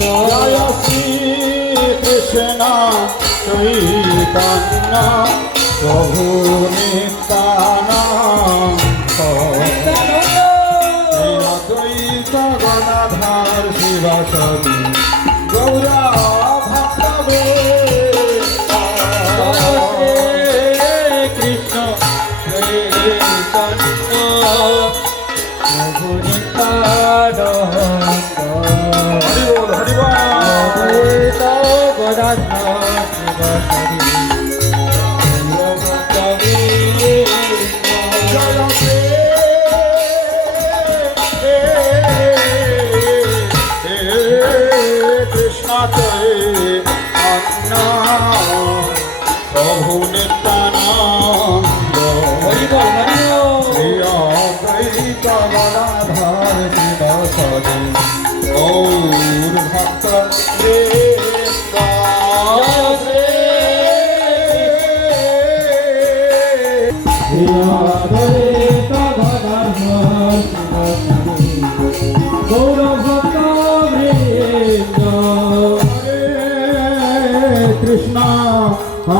জয় শ্রী কৃষ্ণ। চৈতন্য প্রভু নিত্যানন্দ দ্বৈত গণাধার শিবাসী Gaura Radha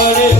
Hare